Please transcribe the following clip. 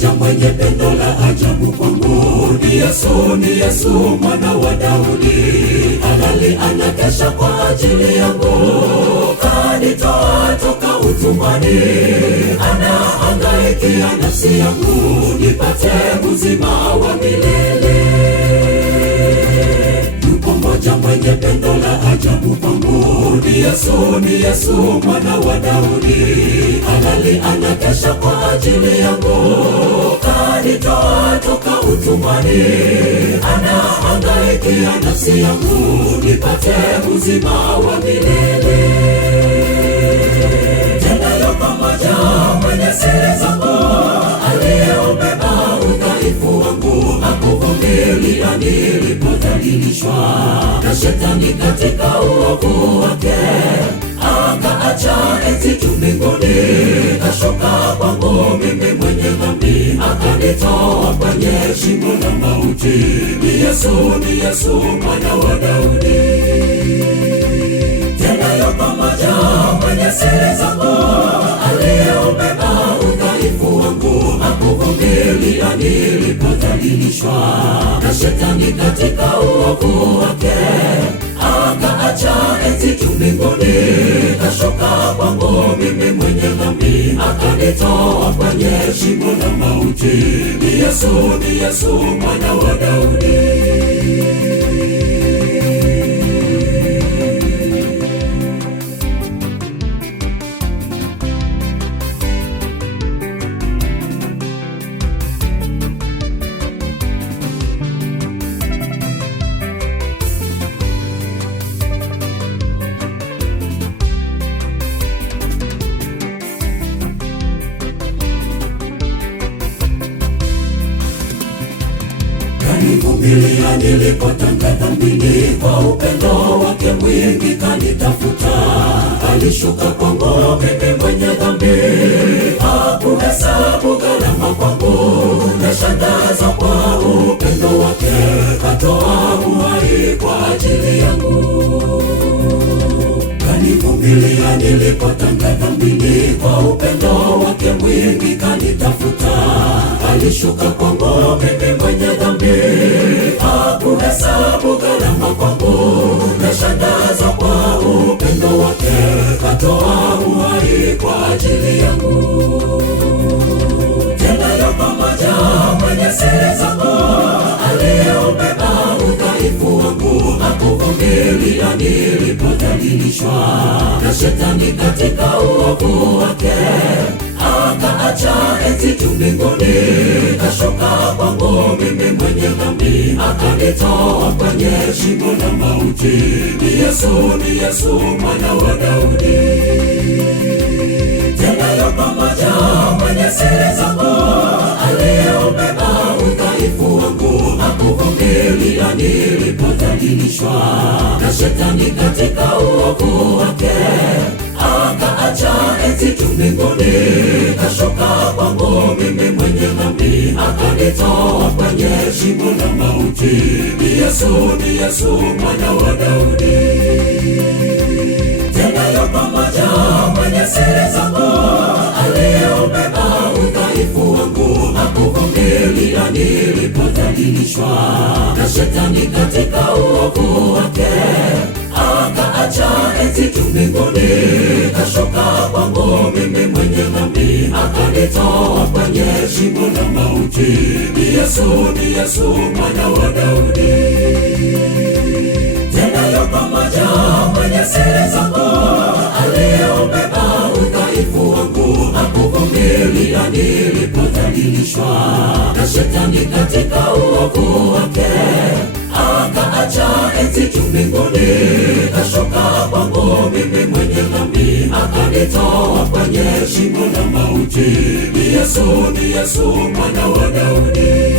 mmoja mwenye pendo la ajabu kwangu, ni Yesu mwana wa Daudi. Halali anakesha kwa ajili yangu, kanitoa toka utumwani. Anahangaikia nafsi yangu, nipate uzima wa milele. Yupo mmoja mwenye pendo la ajabu kwangu, ni Yesu mwana wa Daudi. Halali anakesha kwa ajili yangu, kanitoa toka utumwani. Anahangaikia nafsi yangu, nipate uzima wa milele. Tena yupo mmoja mwenye siri zangu, aliyeubeba udhaifu wangu. Hakuvumilia nilipodhalilishwa na Shetani katika uovu wake, akaacha enzi juu mbinguni, kashuka kwangu mimi mwenye dhambi, akanitoa kwenye shimo la mauti. Ni Yesu mwana wa Daudi. Tena yupo mmoja mwenye siri zangu, aliyeubeba udhaifu wangu. Hakuvumilia nilipodhalilishwa na Shetani katika uovu wake, akaacha enzi juu mbinguni, kashuka kwangu mimi mwenye dhambi, akanitoa kwenye shimo la mauti. Ni Yesu mwana wa Daudi. Kanivumilia nilipotanga dhambini, kwa upendo wake mwingi kanitafuta. Alishuka kwangu mimi mwenye dhambi, hakuhesabu gharama kwangu. Nashangaza kwa upendo wake, katoa uhai kwa ajili yangu. Kanivumilia nilipotanga dhambini, kwa upendo wake mwingi kanitafuta. Alishuka kwangu mimi mwenye dhambi, hakuhesabu gharama kwangu. Nashangaza kwa upendo wake, katoa uhai kwa ajili yangu. Tena yupo mmoja mwenye siri zangu, aliyeubeba udhaifu wangu. Hakuvumilia nilipodhalilishwa na Shetani katika uovu wake, akaacha enzi juu mbinguni, kashuka kwangu mimi mwenye dhambi, akanitoa kwenye shimo la mauti. Ni Yesu mwana wa Daudi. Tena yupo mmoja mwenye siri zangu, aliyeubeba udhaifu wangu. Hakuvumilia nilipodhalilishwa na Shetani katika uovu wake, akaacha enzi juu mbinguni, kashuka kwangu mimi mwenye dhambi, akanitoa kwenye shimo la mauti. Ni Yesu mwana wa Daudi. Tena yupo mmoja mwenye siri zangu, aliyeubeba udhaifu wangu. Hakuvumilia nilipodhalilishwa na Shetani katika uovu wake, akaacha enzi juu mbinguni, kashuka kwangu mimi mwenye dhambi, akanitoa kwenye shimo la mauti. Ni Yesu mwana wa Daudi. Tena yupo mmoja mwenye siri zangu, aliyeubeba udhaifu wangu. Hakuvumilia nilipodhalilishwa na Shetani katika uovu wake, akaacha enzi juu mbinguni, kashuka kwangu mimi mwenye dhambi, akanitoa kwenye shimo la mauti. Ni Yesu mwana wa Daudi.